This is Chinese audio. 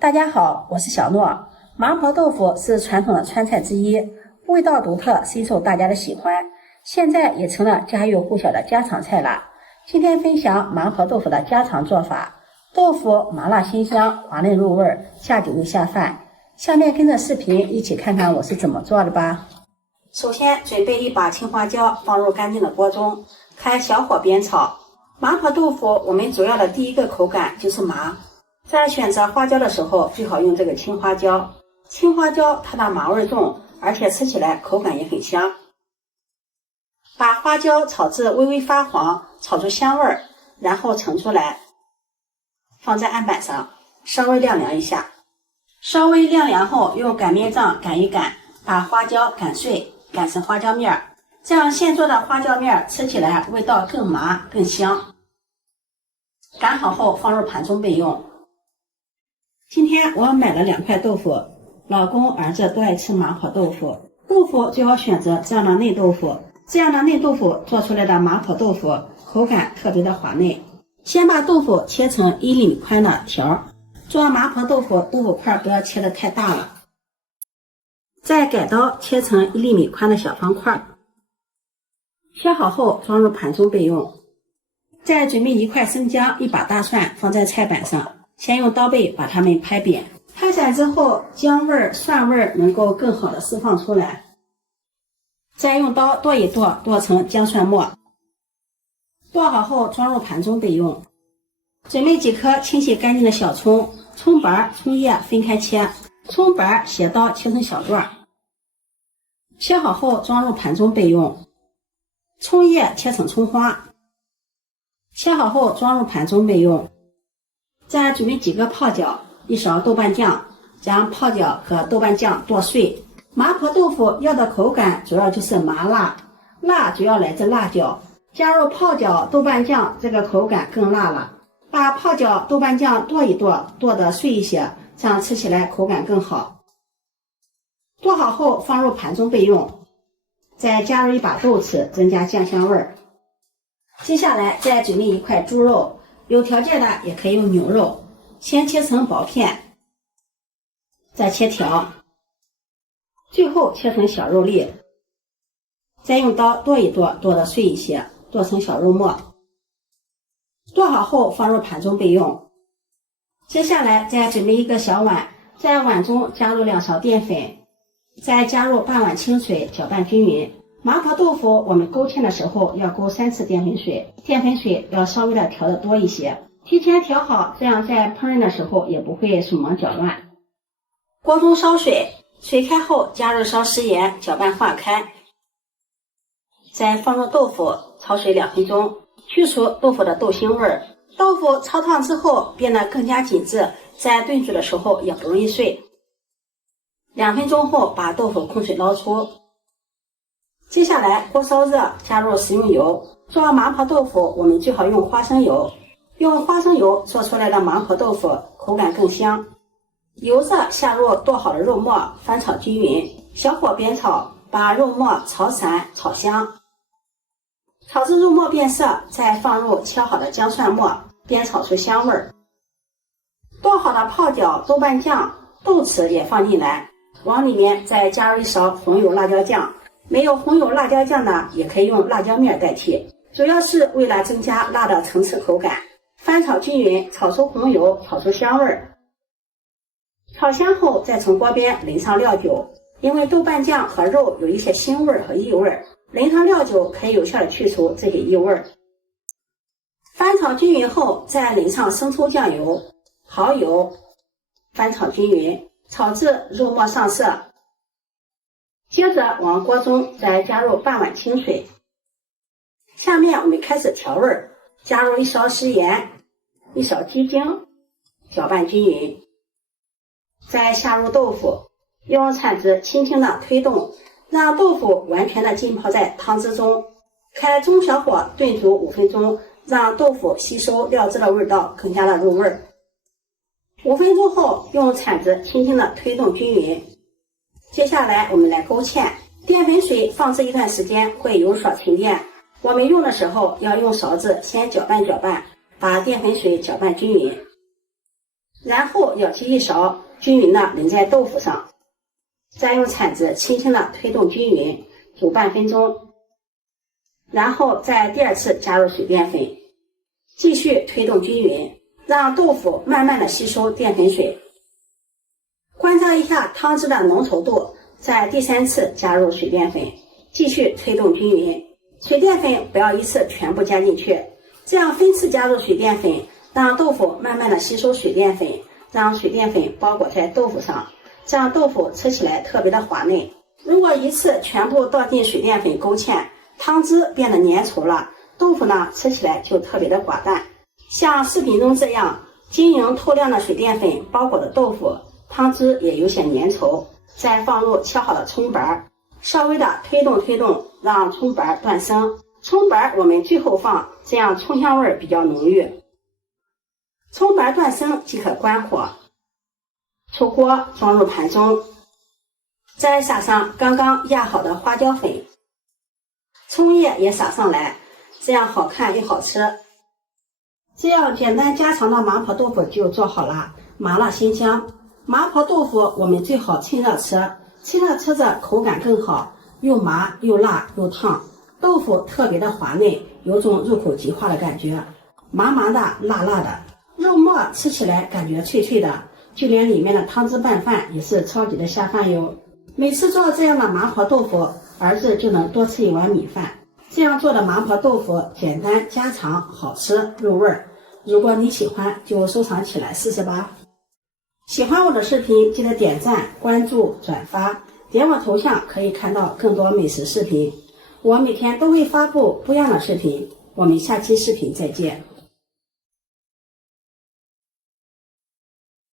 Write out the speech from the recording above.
大家好，我是小諾。麻婆豆腐是傳統的川菜之一，味道獨特，深受大家的喜歡，現在也成了家喻戶曉的家常菜了。今天分享麻婆豆腐的家常做法，豆腐麻辣鮮香，滑嫩入味，下酒又下飯。下面跟着視頻一起看看我是怎麼做的吧。首先準備一把青花椒，放入乾淨的鍋中，開小火煸炒。麻婆豆腐我們主要的第一個口感就是麻，在選擇花椒的時候最好用這個青花椒。青花椒它的麻味重，而且吃起來口感也很香。把花椒炒至微微發黄，炒出香味儿，然後盛出來，放在案板上，稍微晾涼一下。稍微晾涼後，用擀面杖擀一擀，把花椒擀碎，擀成花椒面，這樣現做的花椒面吃起來味道更麻更香。擀好後放入盤中備用。今天我買了2塊豆腐，老公兒子都愛吃麻婆豆腐，豆腐最好選擇這樣的嫩豆腐，這樣的嫩豆腐做出來的麻婆豆腐口感特別的滑嫩。先把豆腐切成1厘米寬的條，做麻婆豆腐豆腐塊不要切得太大了。再改刀切成1厘米寬的小方塊，切好後装入盤中備用。再準備1塊生薑、1把大蒜放在菜板上，先用刀背把它們拍扁。拍散之後，姜味、蒜味能夠更好的釋放出來。再用刀剁一剁，剁成姜蒜末。剁好後裝入盤中備用。準備幾顆清洗乾淨的小蔥，蔥瓣、蔥葉分開切，蔥瓣斜刀切成小段。切好後裝入盤中備用。蔥葉切成蔥花。切好後裝入盤中備用。再準備幾個泡角，1勺豆瓣醬，將泡角和豆瓣醬剁碎。麻婆豆腐要的口感主要就是麻辣，辣主要來自辣椒，加入泡角、豆瓣醬，這個口感更辣了。把泡角、豆瓣醬剁一剁，剁得碎一些，這樣吃起來口感更好。剁好後放入盤中備用。再加入1把豆豉，增加醬香味兒。接下來再準備1塊豬肉，有條件的也可以用牛肉，先切成薄片，再切條，最後切成小肉粒，再用刀剁一剁，剁得碎一些，剁成小肉末。剁好後放入盤中備用。接下来再準備1個小碗，在碗中加入2勺澱粉，再加入半碗清水，攪拌均匀。麻婆豆腐我們勾芡的時候要勾3次澱粉水，澱粉水要稍微的調得多一些，提前調好，這樣在烹飪的時候也不會手忙腳亂。鍋中燒水，水開後加入少食鹽，攪拌化開，再放入豆腐，焯水2分鐘，去除豆腐的豆腥味。豆腐焯燙之後變得更加緊緻，在燉煮的時候也不容易碎。2分鐘後把豆腐控水撈出。接下來鍋燒熱，加入食用油。做麻婆豆腐我們最好用花生油，用花生油做出来的麻婆豆腐口感更香。油热下入剁好的肉末，翻炒均匀，小火煸炒，把肉末炒散炒香。炒至肉末變色，再放入切好的姜蒜末，煸炒出香味兒。剁好的泡角、豆瓣醬、豆豉也放進來，往裡面再加入1勺紅油辣椒醬。沒有紅油辣椒醬的，也可以用辣椒面代替，主要是為了增加辣的层次口感。翻炒均匀，炒出紅油，炒出香味兒。炒香後再從鍋邊淋上料酒，因為豆瓣醬和肉有一些腥味和異味，淋上料酒可以有效的去除這些異味。翻炒均匀後再淋上生抽醬油、蠔油，翻炒均匀，炒至肉末上色。接着往鍋中再加入半碗清水。下面我們開始調味，加入1勺食鹽、1勺雞精，攪拌均匀。再下入豆腐，用鏟子輕輕的推動，讓豆腐完全的浸泡在湯汁中。開中小火燉煮5分鐘，讓豆腐吸收料汁的味道，更加的入味。5分鐘後，用鏟子輕輕的推動均匀。接下來我們來勾芡，澱粉水放置一段時間會有所沉澱，我們用的時候要用勺子先攪拌，把澱粉水攪拌均匀。然後舀起一勺，均匀地淋在豆腐上，再用铲子轻轻地推动均匀，煮半分鐘。然後再第二次加入水澱粉，繼續推動均匀，讓豆腐慢慢地吸收澱粉水。觀察一下湯汁的濃稠度，在第三次加入水澱粉，繼續推動均匀。水澱粉不要一次全部加進去，這樣分次加入水澱粉，讓豆腐慢慢地吸收水澱粉，讓水澱粉包裹在豆腐上，這樣豆腐吃起來特別的滑嫩。如果一次全部倒進水澱粉勾芡，湯汁變得粘稠了，豆腐呢吃起來就特別的寡淡。像視頻中這樣晶瑩透亮的水澱粉包裹的豆腐，湯汁也有些粘稠。再放入切好的蔥白，稍微的推動，讓蔥白斷生。蔥白我們最後放，這樣蔥香味比較濃郁。蔥白斷生即可關火，出鍋裝入盤中，再撒上剛剛壓好的花椒粉，蔥葉也撒上來，這樣好看又好吃。這樣簡單家常的麻婆豆腐就做好了，麻辣鲜香。麻婆豆腐我們最好趁熱吃，趁热吃着口感更好，又麻又辣又燙，豆腐特別的滑嫩，有種入口即化的感覺，麻麻的辣辣的，肉末吃起來感覺脆脆的，就連裡面的湯汁拌飯也是超級的下飯喲。每次做這樣的麻婆豆腐，兒子就能多吃一碗米飯。這樣做的麻婆豆腐簡單家常，好吃入味兒。如果你喜歡，就收藏起來試試吧。喜歡我的視頻，記得點讚、關注、轉發，點我頭像可以看到更多美食視頻。我每天都會發布不一樣的視頻，我們下期視頻再見。